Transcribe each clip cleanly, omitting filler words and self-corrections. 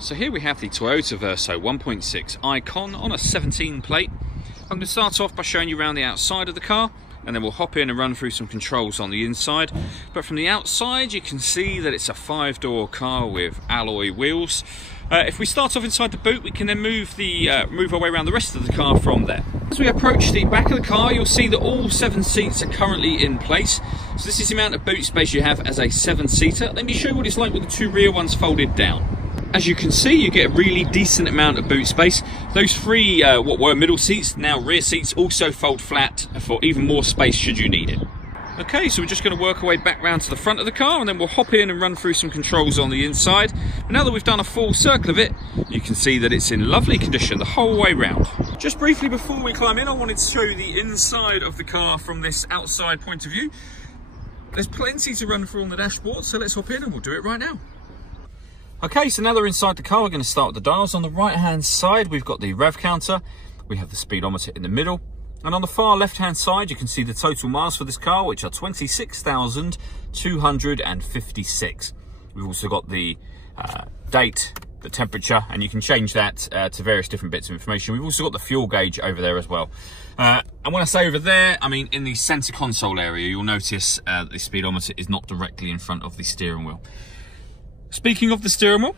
So here we have the Toyota Verso 1.6 Icon on a 17 plate. I'm going to start off by showing you around the outside of the car, and then we'll hop in and run through some controls on the inside. But from the outside you can see that it's a 5-door car with alloy wheels. If we start off inside the boot, we can then move our way around the rest of the car from there. As we approach the back of the car, you'll see that all 7 seats are currently in place. So this is the amount of boot space you have as a 7-seater. Let me show you what it's like with the 2 rear ones folded down. As you can see, you get a really decent amount of boot space. Those 3 what were middle seats, now rear seats, also fold flat for even more space should you need it. Okay, so we're just going to work our way back round to the front of the car, and then we'll hop in and run through some controls on the inside. But now that we've done a full circle of it, you can see that it's in lovely condition the whole way round. Just briefly before we climb in, I wanted to show you the inside of the car from this outside point of view. There's plenty to run through on the dashboard, so let's hop in and we'll do it right now. Okay, so now that we're inside the car, we're going to start with the dials. On the right hand side, we've got the rev counter, we have the speedometer in the middle, and on the far left hand side you can see the total miles for this car, which are 26,256. We've also got the date, the temperature, and you can change that to various different bits of information. We've also got the fuel gauge over there as well. And when I say over there, I mean in the center console area. You'll notice the speedometer is not directly in front of the steering wheel. Speaking of the steering wheel,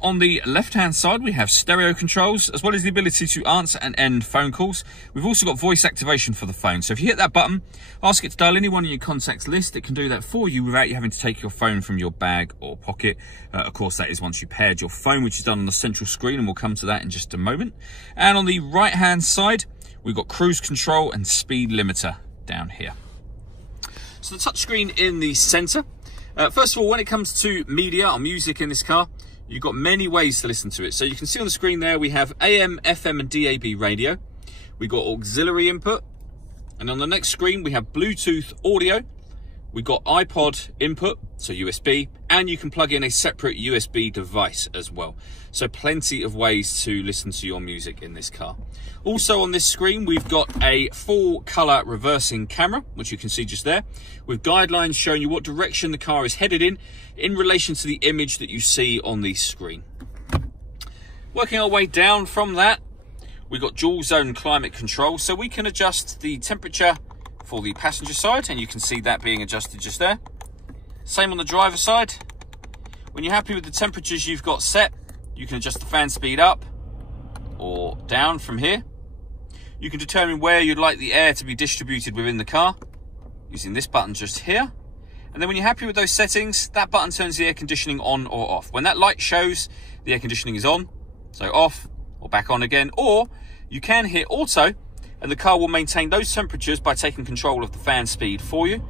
on the left-hand side we have stereo controls, as well as the ability to answer and end phone calls. We've also got voice activation for the phone. So if you hit that button, ask it to dial anyone in your contacts list, it can do that for you without you having to take your phone from your bag or pocket. Of course, that is once you paired your phone, which is done on the central screen, and we'll come to that in just a moment. And on the right-hand side, we've got cruise control and speed limiter down here. So the touchscreen in the center. First of all, when it comes to media or music in this car, you've got many ways to listen to it. So you can see on the screen there, we have AM, FM and DAB radio. We've got auxiliary input. And on the next screen, we have Bluetooth audio. We've got iPod input, so USB, and you can plug in a separate USB device as well. So plenty of ways to listen to your music in this car. Also on this screen, we've got a full color reversing camera, which you can see just there, with guidelines showing you what direction the car is headed in relation to the image that you see on the screen. Working our way down from that, we've got dual zone climate control, so we can adjust the temperature for the passenger side, and you can see that being adjusted just there. Same on the driver side. When you're happy with the temperatures you've got set, you can adjust the fan speed up or down from here. You can determine where you'd like the air to be distributed within the car using this button just here. And then when you're happy with those settings, that button turns the air conditioning on or off. When that light shows the air conditioning is on, so off or back on again, or you can hit auto, and the car will maintain those temperatures by taking control of the fan speed for you.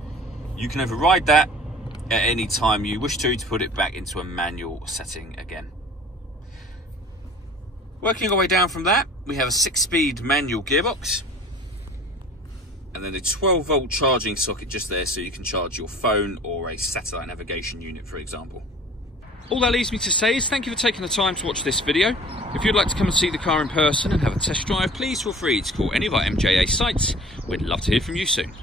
You can override that at any time you wish to put it back into a manual setting again. Working our way down from that, we have a 6-speed manual gearbox, and then a 12-volt charging socket just there, so you can charge your phone or a satellite navigation unit, for example. All that leaves me to say is thank you for taking the time to watch this video. If you'd like to come and see the car in person and have a test drive, please feel free to call any of our MJA sites. We'd love to hear from you soon.